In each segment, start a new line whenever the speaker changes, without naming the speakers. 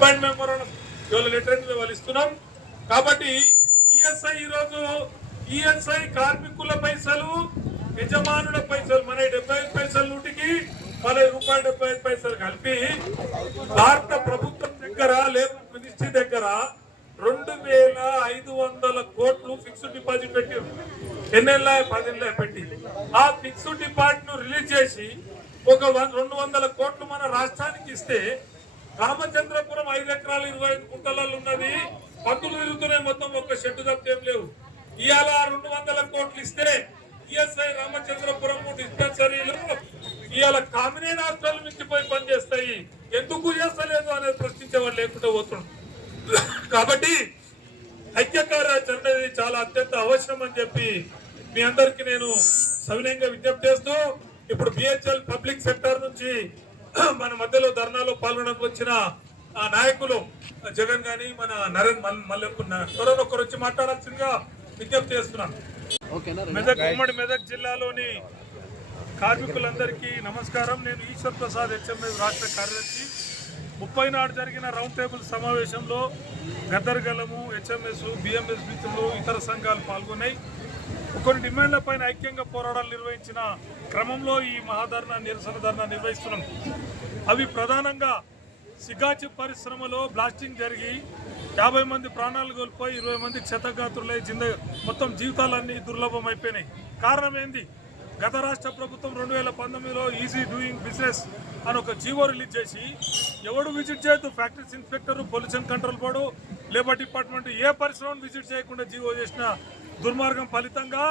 Combine memorandum ఇవాళ letter వాళ్ళు ఇస్తున్నాం. కాబట్టి ఈఎస్ఐ ఈరోజు ఈఎస్ఐ కార్మికుల పైసలు యజమానుల పైసలు మన డెబ్బై ఐదు పైసల నూటికి పది రూపాయలు డెబ్బై ఐదు పైసలు కలిపి భారత ప్రభుత్వం దగ్గర లేబర్ మినిస్ట్రీ దగ్గర రెండు వేల ఐదు వందల కోట్లు ఫిక్స్డ్ డిపాజిట్ పెట్టి ఎన్నెళ్ళ పదేళ్ళ పెట్టి ఆ ఫిక్స్డ్ డిపాజిట్ను రిలీజ్ చేసి ఒక రెండు వందల కోట్లు మన రాష్ట్రానికి ఇస్తే రామచంద్రపురం ఐదు ఎకరాలు ఇరవై ఐదు కుంటలలో ఉన్నది. పంతులు తిరుగుతున్నాయి మొత్తం ఒక్క షెడ్ తప్ప ఏం లేవు. ఇవాళ రెండు వందల కోట్లు ఇస్తే ఈఎస్ఐ రామచంద్రపురం డిస్పెన్సరీలు ఇవాళ కామినేని హాస్పిటల్ మించిపోయి పనిచేస్తాయి. ఎందుకు చేస్తలేదు అనేది ప్రశ్నించే వాళ్ళు లేకుండా పోతున్నాం. కాబట్టి ఐక్య కార్యాచరణ అనేది చాలా అత్యంత అవసరం అని చెప్పి మీ అందరికీ నేను సవినయంగా విజ్ఞప్తి చేస్తూ ఇప్పుడు బిహెచ్ఎల్ పబ్లిక్ సెక్టర్ నుంచి మన మధ్యలో ధర్నాలో పాల్గొనడానికి వచ్చిన ఆ నాయకులు జగన్ గాని మన నరేంద్ర మల్లెప్పు ఎవరైనా ఒకరు వచ్చి మాట్లాడాల్సిందిగా విజ్ఞప్తి చేస్తున్నాను. మెదక్ ఉమ్మడి మెదక్ జిల్లాలోని కార్మికులందరికీ నమస్కారం. నేను ఈశ్వర్ ప్రసాద్ హెచ్ఎంఎస్ రాష్ట్ర కార్యదర్శి. ముప్పై నాడు జరిగిన రౌండ్ టేబుల్ సమావేశంలో గద్దర్గలము హెచ్ఎంఎస్ బిఎంఎస్ మిత్రులు ఇతర సంఘాలు పాల్గొన్నాయి. కొన్ని డిమాండ్లపైన ఐక్యంగా పోరాటాలు నిర్వహించిన క్రమంలో ఈ మహాధర్నా నిరసన ధర్నా నిర్వహిస్తున్నాం. అవి ప్రధానంగా సిగాచి పరిశ్రమలో బ్లాస్టింగ్ జరిగి యాభై మంది ప్రాణాలు కోల్పోయి ఇరవై మంది క్షతగాత్రులై జింద మొత్తం జీవితాలన్నీ దుర్లభం అయిపోయినాయి. కారణం ఏంది? గత రాష్ట్ర ప్రభుత్వం రెండు వేల పంతొమ్మిదిలో ఈజీ డూయింగ్ బిజినెస్ అని ఒక జీవో రిలీజ్ చేసి ఎవడు విజిట్ చేయొద్దు factories inspector pollution control board labour department ఏ పరిశ్రమను విజిట్ చేయకుండా జీవో చేసిన దుర్మార్గం ఫలితంగా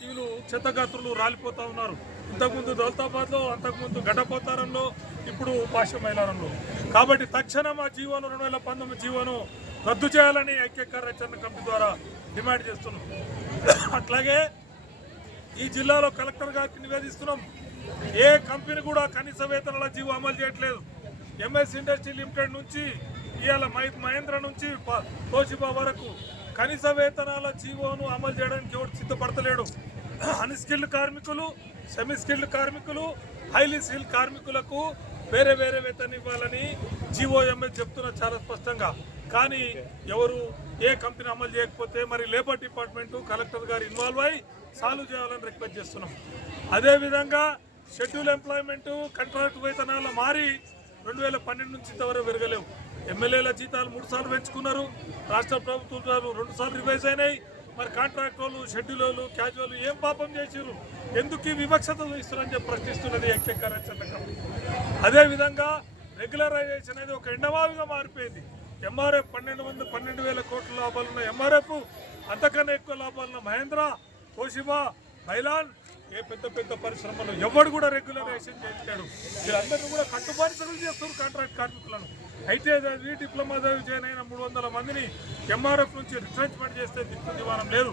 వీళ్ళు చెత్తగాత్రులు రాలిపోతూ ఉన్నారు. ఇంతకుముందు దౌలతాబాద్లో అంతకుముందు గడ్డపోతారంలో ఇప్పుడు పాశ్వ మైలారంలో కాబట్టి తక్షణం ఆ జీవోను రెండు వేల పంతొమ్మిది జీవోను రద్దు చేయాలని ఐక్య కార్యాచరణ కమిటీ ద్వారా డిమాండ్ చేస్తున్నాం. అట్లాగే ఈ జిల్లాలో కలెక్టర్ గారికి నివేదిస్తున్నాం. ఏ కంపెనీ కూడా కనీస వేతనాల జీవో అమలు చేయట్లేదు. ఎంఎస్ ఇండస్ట్రీ లిమిటెడ్ నుంచి ఇవాళ మహేంద్ర నుంచి తోషిబా వరకు కనీస వేతనాల జీవోను అమలు చేయడానికి ఎవరు సిద్ధపడతలేడు. అన్స్కిల్డ్ కార్మికులు సెమీ స్కిల్డ్ కార్మికులు హైలీ స్కిల్డ్ కార్మికులకు వేరే వేరే వేతనం ఇవ్వాలని జీవోఎంఎస్ చెప్తున్నా చాలా స్పష్టంగా. కానీ ఎవరు ఏ కంపెనీ అమలు చేయకపోతే మరి లేబర్ డిపార్ట్మెంటు కలెక్టర్ గారు ఇన్వాల్వ్ అయి సాల్వ్ చేయాలని రిక్వెస్ట్ చేస్తున్నాం. అదేవిధంగా షెడ్యూల్ ఎంప్లాయ్మెంటు కాంట్రాక్ట్ వేతనాలు మారి రెండు వేల పన్నెండు నుంచి ఇంతవరకు పెరగలేవు. ఎమ్మెల్యేల జీతాలు మూడు సార్లు పెంచుకున్నారు. రాష్ట్ర ప్రభుత్వాలు రెండు సార్లు రివైజ్ అయినాయి. మరి కాంట్రాక్ట్ వాళ్ళు షెడ్యూల్ క్యాజువల్ ఏం పాపం చేసారు ఎందుకు ఈ వివక్షత చూపిస్తున్నారని చెప్పి ప్రశ్నిస్తున్నది ఐక్య కార్యాచరణ కమిటీ అదేవిధంగా రెగ్యులరైజేషన్ అనేది ఒక ఎండమావిగా మారిపోయింది. ఎంఆర్ఎఫ్ పన్నెండు మంది పన్నెండు వేల కోట్ల లాభాలున్న ఎంఆర్ఎఫ్ అంతకన్నా ఎక్కువ లాభాలున్న మహేంద్ర తోషిబా మైలాన్ ఏ పెద్ద పెద్ద పరిశ్రమలు ఎవడు కూడా రెగ్యులరైజేషన్ చేయించాడు. వీళ్ళందరినీ కూడా కట్టుబానిసలు చేస్తారు కాంట్రాక్ట్ కార్మికులను. అయితే అది డిప్లొమా జాయిన్ అయిన మూడు వందల మందిని ఎంఆర్ఎఫ్ నుంచి రిట్రెంచ్మెంట్ చేస్తే దిక్కు దివానం లేదు.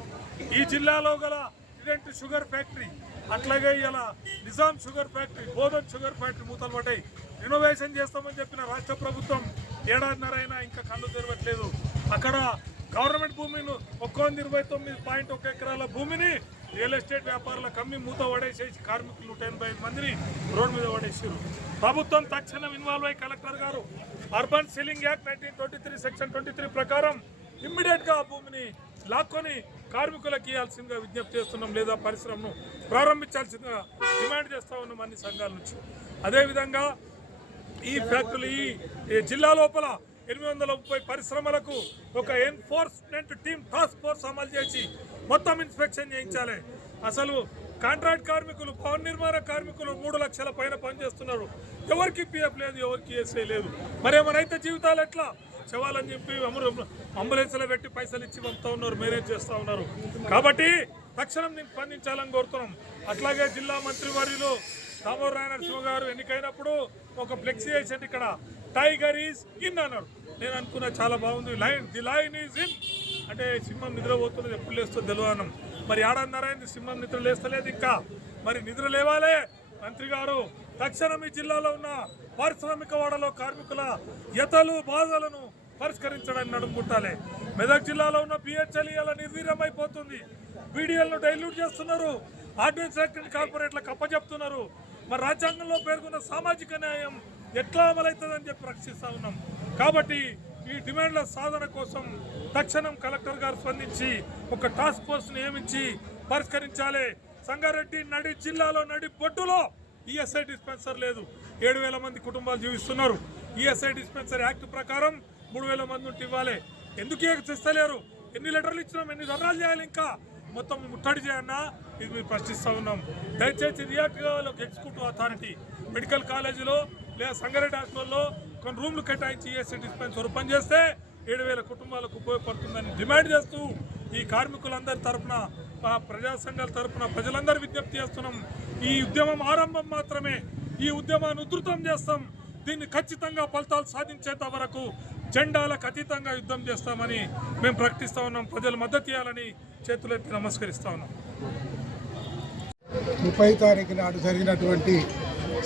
ఈ జిల్లాలో గల ఇడెంట్ షుగర్ ఫ్యాక్టరీ? అట్లాగే ఇలా Nizam sugar factory Bodhan sugar factory మూతలు పడ్డాయి. రినోవేషన్ చేస్తామని చెప్పిన రాష్ట్ర ప్రభుత్వం ఏడాదిన్నర అయినా ఇంకా కళ్ళు తెరవట్లేదు. అక్కడ గవర్నమెంట్ భూమిని ఒక్క వంద ఇరవై తొమ్మిది పాయింట్ ఒక ఎకరాల భూమిని రియల్ ఎస్టేట్ వ్యాపారుల కమ్మి మూత పడేసేసి కార్మికులు నూట ఎనభై మందిని రోడ్డు మీద పడేసారు ప్రభుత్వం తక్షణం ఇన్వాల్వ్ అయ్యి కలెక్టర్ గారు urban ceiling act nineteen twenty three section twenty three ప్రకారం ఇమ్మీడియట్గా ఆ భూమిని లాక్కొని కార్మికులకు ఇవ్వాల్సిందిగా విజ్ఞప్తి చేస్తున్నాం లేదా పరిశ్రమను ప్రారంభించాల్సిందిగా డిమాండ్ చేస్తా ఉన్నాం అన్ని సంఘాల నుంచి. అదేవిధంగా ఈ ఫ్యాక్టరీలు ఈ ఈ జిల్లా లోపల ఎనిమిది వందల ముప్పై పరిశ్రమలకు ఒక ఎన్ఫోర్స్మెంట్ టీమ్ టాస్క్ ఫోర్స్ అమలు చేసి మొత్తం ఇన్స్పెక్షన్ చేయించాలి. అసలు కాంట్రాక్ట్ కార్మికులు భవన నిర్మాణ కార్మికులు మూడు లక్షల పైన పనిచేస్తున్నారు. ఎవరికి పిఎఫ్ లేదు ఎవరికి ఎస్ఐ లేదు. మరి జీవితాలు ఎట్లా? చెవాలని చెప్పి అమరు అంబులెన్స్లో పెట్టి పైసలు ఇచ్చి పంపుతా ఉన్నారు మేనేజ్ చేస్తూ ఉన్నారు. కాబట్టి తక్షణం నేను స్పందించాలని కోరుతున్నాం. అట్లాగే జిల్లా మంత్రి వర్యులు దామోదర రాయ నరసింహ గారు ఎన్నికైనప్పుడు ఒక ఫ్లెక్సీ వేసేది ఇక్కడ టైగర్ ఈజ్ ఇన్ అన్నారు. నేను అనుకున్నా చాలా బాగుంది. Lion the lion is in. అంటే సింహం నిద్రపోతున్నది ఎప్పుడు లేస్తుందో తెలియనం మరి ఏడన్నరైంది సింహం నిద్ర లేస్తలేదు ఇంకా. మరి నిద్ర లేవాలే మంత్రి గారు. తక్షణం ఈ జిల్లాలో ఉన్న పారిశ్రామిక వాడలో కార్మికుల యతలు బాధలను పరిష్కరించడానికి నడుముకుంటాలి మెదక్ జిల్లాలో ఉన్న పిహెచ్ఎల్ ఇలా నిర్వీర్యమైపోతుంది. బీడీఎల్ను డైల్యూట్ చేస్తున్నారు. ఆర్డినెన్స్ యాక్ట్ కార్పొరేట్లకు అప్పచెప్తున్నారు. మరి రాజ్యాంగంలో పేర్కొన్న సామాజిక న్యాయం ఎట్లా అమలవుతుందని చెప్పి రక్షిస్తూ ఉన్నాం. కాబట్టి ఈ డిమాండ్ల సాధన కోసం తక్షణం కలెక్టర్ గారు స్పందించి ఒక టాస్క్ ఫోర్స్ నియమించి పరిష్కరించాలి. సంగారెడ్డి నడి జిల్లాలో నడి బొడ్డులో ఈఎస్ఐ డిస్పెన్సర్ లేదు. ఏడు వేల మంది కుటుంబాలు జీవిస్తున్నారు. ఈఎస్ఐ డిస్పెన్సర్ యాక్ట్ ప్రకారం మూడు వేల మంది ఉంటే ఇవ్వాలి. ఎందుకు చేస్తలేరు? ఎన్ని లెటర్లు ఇచ్చినాం? ఎన్ని ధర్నాలు చేయాలి ఇంకా? మొత్తం ముట్టడి చేయన్నా ఇది మేము ప్రశ్నిస్తూ ఉన్నాం. దయచేసి రియాక్ట్ కావాలి. ఒక ఎగ్జిక్యూటివ్ అథారిటీ. మెడికల్ కాలేజీలో లేదా సంగారెడ్డి హాస్పిటల్లో కొన్ని రూమ్లు కేటాయించి ఈఎస్ఐ డిస్పెన్సర్ పనిచేస్తే ఏడు వేల కుటుంబాలకు ఉపయోగపడుతుందని డిమాండ్ చేస్తూ ఈ కార్మికులందరి తరఫున ప్రజా సంఘాల తరఫున ప్రజలందరూ విజ్ఞప్తి చేస్తున్నాం. ఈ ఉద్యమం ఆరంభం మాత్రమే. ఈ ఉద్యమాన్ని ఉధృతం చేస్తాం. దీన్ని ఖచ్చితంగా ఫలితాలు సాధించేంత వరకు జెండాలకు అతీతంగా యుద్ధం చేస్తామని మేము ప్రకటిస్తా ఉన్నాం. ప్రజలు మద్దతు ఇవ్వాలని చేతులెత్తి నమస్కరిస్తా ఉన్నాం.
ముప్పై తారీఖు నాడు జరిగినటువంటి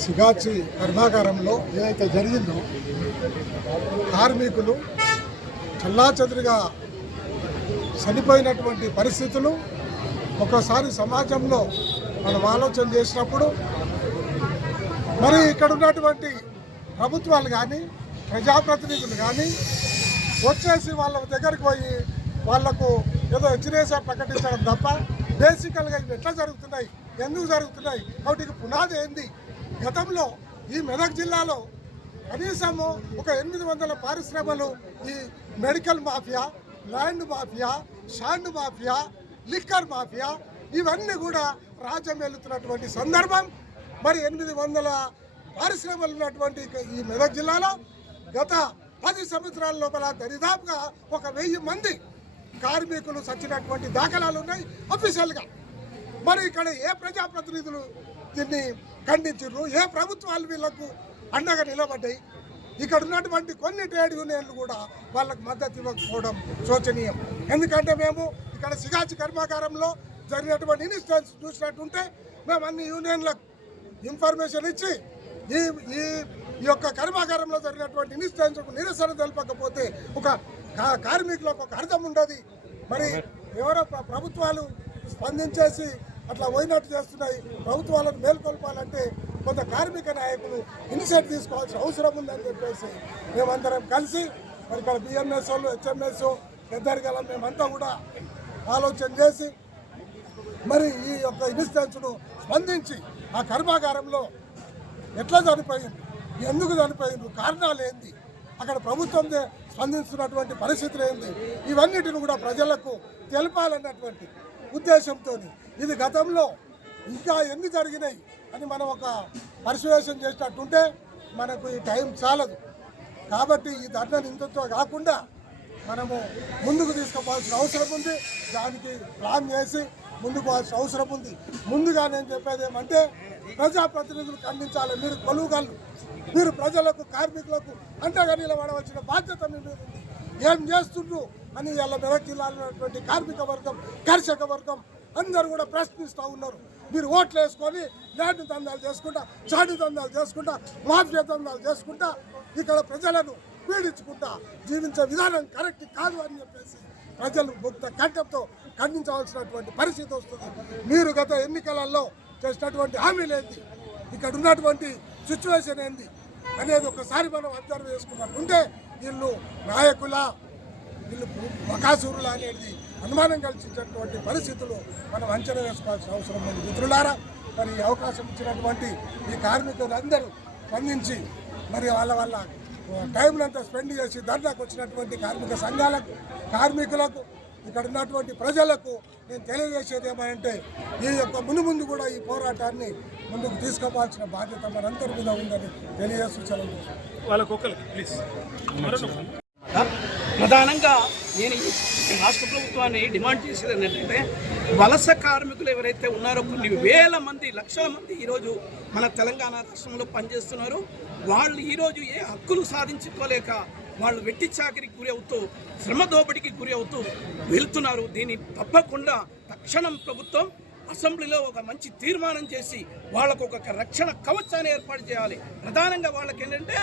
సిగాచి కర్మాగారంలో ఏదైతే జరిగిందో కార్మికులు చల్లాచెదురుగా చనిపోయినటువంటి పరిస్థితులు ఒక్కోసారి సమాజంలో మనం ఆలోచన చేసినప్పుడు మరి ఇక్కడ ఉన్నటువంటి ప్రభుత్వాలు కానీ ప్రజాప్రతినిధులు కానీ వచ్చేసి వాళ్ళ దగ్గరికి పోయి వాళ్ళకు ఏదో హెచ్చరేసా ప్రకటించడం తప్ప బేసికల్గా ఇవి ఎట్లా జరుగుతున్నాయి ఎందుకు జరుగుతున్నాయి వాటికి పునాది ఏంది? గతంలో ఈ మెదక్ జిల్లాలో కనీసము ఒక ఎనిమిది వందల పారిశ్రమలు ఈ medical mafia land mafia sand mafia liquor mafia ఇవన్నీ కూడా రాజ్యం సందర్భం మరి ఎనిమిది వందల పారిశ్రమలు ఉన్నటువంటి ఈ మెదక్ జిల్లాలో గత పది సంవత్సరాల లోపల దరిదాపుగా ఒక వెయ్యి మంది కార్మికులు చచ్చినటువంటి దాఖలాలు ఉన్నాయి అఫీషియల్గా మరి ఇక్కడ ఏ ప్రజాప్రతినిధులు దీన్ని ఖండించారు ఏ ప్రభుత్వాలు వీళ్ళకు అండగా నిలబడ్డాయి? ఇక్కడ ఉన్నటువంటి కొన్ని ట్రేడ్ యూనియన్లు కూడా వాళ్ళకు మద్దతు ఇవ్వకపోవడం శోచనీయం. ఎందుకంటే మేము ఇక్కడ సిగాచి కర్మాగారంలో జరిగినటువంటి ఇన్సిడెంట్స్ చూసినట్టుంటే మేము అన్ని యూనియన్లకు ఇన్ఫర్మేషన్ ఇచ్చి ఈ ఈ ఈ యొక్క కర్మాగారంలో జరిగినటువంటి ఇన్సిడెంట్స్కు నిరసన తెలపకపోతే ఒక కార్మికులకు ఒక అర్థం ఉండదు. మరి ఎవరో ప్రభుత్వాలు స్పందించేసి అట్లా పోయినట్టు చేస్తున్నాయి. ప్రభుత్వాలను మేల్కొల్పాలంటే కొంత కార్మిక నాయకులు ఇనిషియేటివ్ తీసుకోవాల్సిన అవసరం ఉందని చెప్పేసి మేమందరం కలిసి మరి ఇక్కడ బిఎంఎస్ వాళ్ళు హెచ్ఎంఎస్ పెద్దరిగలం మేమంతా కూడా ఆలోచన చేసి మరి ఈ యొక్క ఇన్స్టెన్స్ను స్పందించి ఆ కర్మాగారంలో ఎట్లా చనిపోయింది ఎందుకు చనిపోయింది కారణాలు ఏంది? అక్కడ ప్రభుత్వం స్పందిస్తున్నటువంటి పరిస్థితులు ఏంది? ఇవన్నిటిని కూడా ప్రజలకు తెలపాలన్నటువంటి ఉద్దేశంతో ఇది గతంలో ఇంకా ఎన్ని జరిగినాయి అని మనం ఒక పరిశోధన చేసినట్టుంటే మనకు ఈ టైం చాలదు. కాబట్టి ఈ ధర్నాన్ని ఇంతతో కాకుండా మనము ముందుకు తీసుకోవాల్సిన అవసరం ఉంది. దానికి ప్లాన్ చేసి ముందుకు వాల్సిన అవసరం ఉంది. ముందుగా నేను చెప్పేది ఏమంటే ప్రజాప్రతినిధులు ఖండించాలి. మీరు కొలువుగలరు మీరు ప్రజలకు కార్మికులకు అంటగా నిలబడవలసిన బాధ్యత ఉంది. ఏం చేస్తుండ్రు? అని ఇలా మెదక్ జిల్లాలో ఉన్నటువంటి కార్మిక వర్గం కర్షక వర్గం అందరూ కూడా ప్రశ్నిస్తూ ఉన్నారు. మీరు ఓట్లు వేసుకొని ల్యాండ్ దందాలు చేసుకుంటా చాటి దందాలు చేసుకుంటా మాఫియా దందాలు చేసుకుంటా ఇక్కడ ప్రజలను పీడించుకుంటా జీవించే విధానం కరెక్ట్ కాదు అని చెప్పేసి ప్రజలు ముక్త ఖండించవలసినటువంటి పరిస్థితి వస్తుంది. మీరు గత ఎన్నికలలో చేసినటువంటి హామీలు ఏంది ఇక్కడ ఉన్నటువంటి సిచ్యువేషన్ ఏంది అనేది ఒకసారి మనం అబ్జర్వ్ చేసుకున్నట్టుంటే వీళ్ళు నాయకుల వీళ్ళు బకాసురులు అనేది అనుమానం కలిసించేటువంటి పరిస్థితులు మనం అంచనా వేసుకోవాల్సిన అవసరం ఉంది. మిత్రులారా మరి అవకాశం ఇచ్చినటువంటి ఈ కార్మికులందరూ స్పందించి మరి వాళ్ళ వాళ్ళ టైంలంతా అంతా స్పెండ్ చేసి ధర్నాకు వచ్చినటువంటి కార్మిక సంఘాలకు కార్మికులకు ఇక్కడ ఉన్నటువంటి ప్రజలకు నేను తెలియజేసేది ఏమంటే ఈ యొక్క మును ముందు కూడా ఈ పోరాటాన్ని ముందుకు తీసుకోవాల్సిన బాధ్యత మనందరి మీద ఉందని తెలియజేస్తూ సెలవు
వాళ్ళకు ప్లీజ్
ప్రధానంగా నేను రాష్ట్ర ప్రభుత్వాన్ని డిమాండ్ చేసేది ఏంటంటే వలస కార్మికులు ఎవరైతే ఉన్నారో కొన్ని వేల మంది లక్షల మంది ఈరోజు మన తెలంగాణ రాష్ట్రంలో పనిచేస్తున్నారు. వాళ్ళు ఈరోజు ఏ హక్కులు సాధించుకోలేక వాళ్ళు వెట్టి చాకిరికి గురి అవుతూ శ్రమ దోపిడికి గురి అవుతూ వెళ్తున్నారు. దీన్ని తప్పకుండా తక్షణం ప్రభుత్వం అసెంబ్లీలో ఒక మంచి తీర్మానం చేసి వాళ్ళకు ఒక రక్షణ కవచాన్ని ఏర్పాటు చేయాలి. ప్రధానంగా వాళ్ళకి ఏంటంటే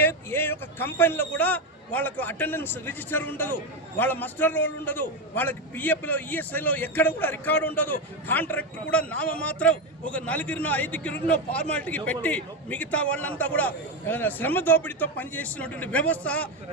ఏ ఏ యొక్క కంపెనీలో కూడా వాళ్ళకు అటెండెన్స్ రిజిస్టర్ ఉండదు. వాళ్ళ మస్టర్ రోల్ ఉండదు. వాళ్ళకి పిఎఫ్లో ఈఎస్ఐలో ఎక్కడ కూడా రికార్డు ఉండదు. కాంట్రాక్ట్ కూడా నామ మాత్రం ఒక నలుగురినో ఐదుగురినో ఫార్మాలిటీకి పెట్టి మిగతా వాళ్ళంతా కూడా శ్రమ దోపిడీతో పనిచేస్తున్నటువంటి వ్యవస్థ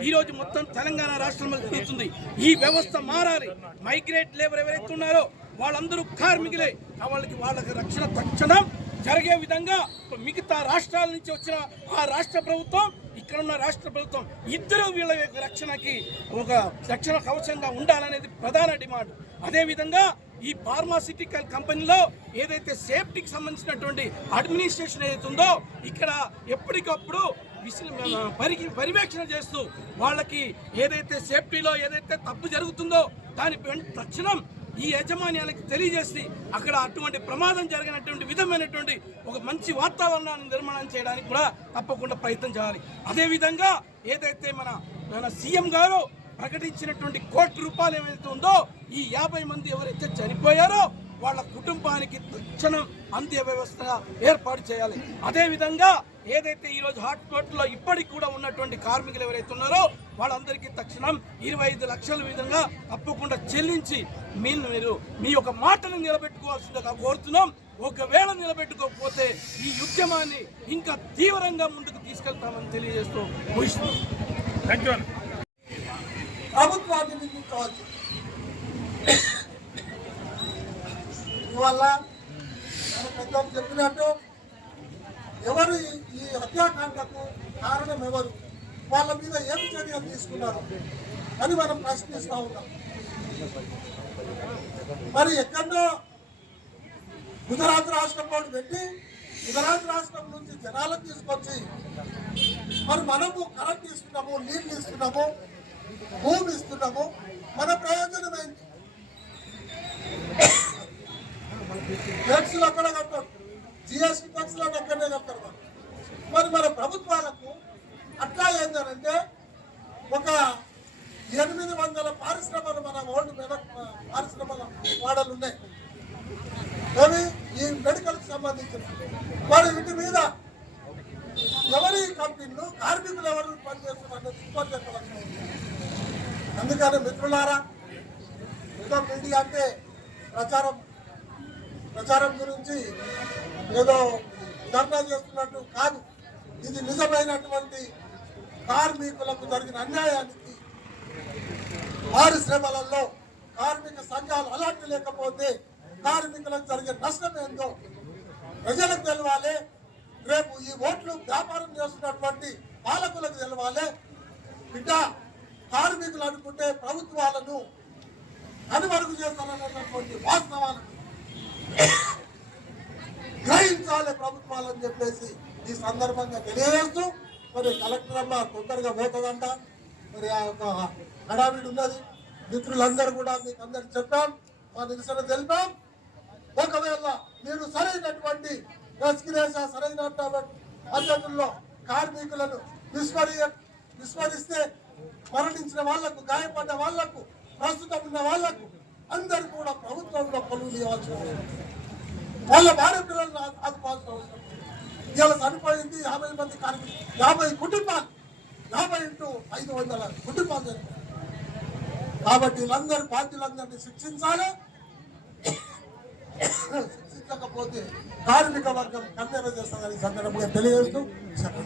ఈరోజు మొత్తం తెలంగాణ రాష్ట్రంలో జరుగుతుంది. ఈ వ్యవస్థ మారాలి. మైగ్రేట్ లేబర్ ఎవరైతే ఉన్నారో వాళ్ళందరూ కార్మికులే. వాళ్ళకి వాళ్ళకి రక్షణ తక్షణం జరిగే విధంగా మిగతా రాష్ట్రాల నుంచి వచ్చిన ఆ రాష్ట్ర ప్రభుత్వం ఇక్కడ ఉన్న రాష్ట్ర ప్రభుత్వం ఇద్దరు వీళ్ళ యొక్క రక్షణకి ఒక రక్షణ కవచంగా ఉండాలనేది ప్రధాన డిమాండ్. అదేవిధంగా ఈ ఫార్మాసిటికల్ కంపెనీలో ఏదైతే సేఫ్టీకి సంబంధించినటువంటి అడ్మినిస్ట్రేషన్ ఏదైతే ఉందో ఇక్కడ ఎప్పటికప్పుడు పరి పర్యవేక్షణ చేస్తూ వాళ్ళకి ఏదైతే సేఫ్టీలో ఏదైతే తప్పు జరుగుతుందో దాని తక్షణం ఈ యాజమాన్యానికి తెలియజేసి అక్కడ అటువంటి ప్రమాదం జరిగినటువంటి విధమైనటువంటి ఒక మంచి వాతావరణాన్ని నిర్మాణం చేయడానికి కూడా తప్పకుండా ప్రయత్నం చేయాలి. అదేవిధంగా ఏదైతే మన మన సీఎం గారు ప్రకటించినటువంటి కోటి రూపాయలు ఏమైతే ఉందో ఈ యాభై మంది ఎవరైతే చనిపోయారో వాళ్ళ కుటుంబానికి తక్షణం అంత్య వ్యవస్థ ఏర్పాటు చేయాలి. అదేవిధంగా ఏదైతే ఈరోజు హాట్స్పాట్లో ఇప్పటికి కూడా ఉన్నటువంటి కార్మికులు ఎవరైతే ఉన్నారో వాళ్ళందరికీ తక్షణం ఇరవై ఐదు లక్షల విధంగా తప్పకుండా చెల్లించి మీ మీరు మీ యొక్క మాటను నిలబెట్టుకోవాల్సిందిగా కోరుతున్నాం. ఒకవేళ నిలబెట్టుకోకపోతే ఈ ఉద్యమాన్ని ఇంకా తీవ్రంగా ముందుకు తీసుకెళ్తామని తెలియజేస్తూ ముగిస్తున్నాం.
ప్రభుత్వాన్ని నిందించవచ్చు ఇవల్ల పెద్దలు చెప్పినట్టు ఎవరు ఈ- ఈ హత్యాకాండకు కారణం ఎవరు? వాళ్ళ మీద ఏం చర్యలు తీసుకున్నారు అని మనం ప్రశ్నిస్తూ ఉన్నాం. మరి ఎక్కడో గుజరాత్ రాష్ట్రం వాడు పెట్టి గుజరాత్ రాష్ట్రం నుంచి జనాలను తీసుకొచ్చి మరి మనము కరెంట్ ఇస్తున్నాము నీళ్ళు ఇస్తున్నాము భూమి ఇస్తున్నాము మన ప్రయోజనం ఏంటి? ట్యాక్సులు అక్కడ కట్టారు జిఎస్టీ ట్యాక్సులు అక్కడనే కట్టారు మరి మన ప్రభుత్వాలకు అట్లా ఏంటంటే ఒక ఎనిమిది వందల పారిశ్రమలు మన ఓల్డ్ మెడ- పారిశ్రమల వాడలు ఉన్నాయి. అవి ఈ మెడికల్కి సంబంధించిన. మరి వీటి మీద ఎవరి కంపెనీలు కార్మికులు ఎవరు పనిచేస్తున్నారు ఇబ్బంది అందుకని మిత్రులారా ఏదో మీడియా అంటే ప్రచారం ప్రచారం గురించి ఏదో ధర్నా చేస్తున్నట్టు కాదు. ఇది నిజమైనటువంటి కార్మికులకు జరిగిన అన్యాయానికి పారిశ్రమలలో కార్మిక సంఘాలు అలాంటి లేకపోతే కార్మికులకు జరిగే నష్టం ఏందో ప్రజలకు తెలవాలి. రేపు ఈ ఓట్లు వ్యాపారం చేస్తున్నటువంటి పాలకులకు తెలవాలి. బిడ్డ కార్మికులు అనుకుంటే ప్రభుత్వాలను కనుమరుగు చేస్తానన్నటువంటి వాస్తవాలను గ్రహించాలి ప్రభుత్వాలని చెప్పేసి ఈ సందర్భంగా తెలియజేస్తూ మరి కలెక్టర్ అమ్మ తొందరగా పోతుందంట. మరి ఆ యొక్క హడావిడి ఉన్నది. మిత్రులందరూ కూడా మీకు అందరికి చెప్పాం. మా నిరసన తెలిపాం. ఒకవేళ మీరు సరైనటువంటి రెస్కిరేష సరైన పద్ధతుల్లో కార్మికులను విస్మరి విస్మరిస్తే మరణించిన వాళ్ళకు గాయపడ్డ వాళ్ళకు ప్రస్తుతం ఉన్న వాళ్ళకు అందరు కూడా ప్రభుత్వంలో పనులు ఇవ్వాల్సి ఉంటుంది వాళ్ళ భార్య పిల్లలను ఆదుకోవాల్సిన అవసరం ఇవాళ చనిపోయింది యాభై మంది కార్మికులు. యాభై కుటుంబాలు. యాభై ఇంటూ ఐదు వందల కుటుంబాలు చనిపోయాయి. కాబట్టి వీళ్ళందరూ బాధ్యులందరినీ శిక్షించాలి. శిక్షించకపోతే కార్మిక వర్గం కన్నెర చేస్తుందని సందర్భంగా తెలియజేస్తూ సెలవు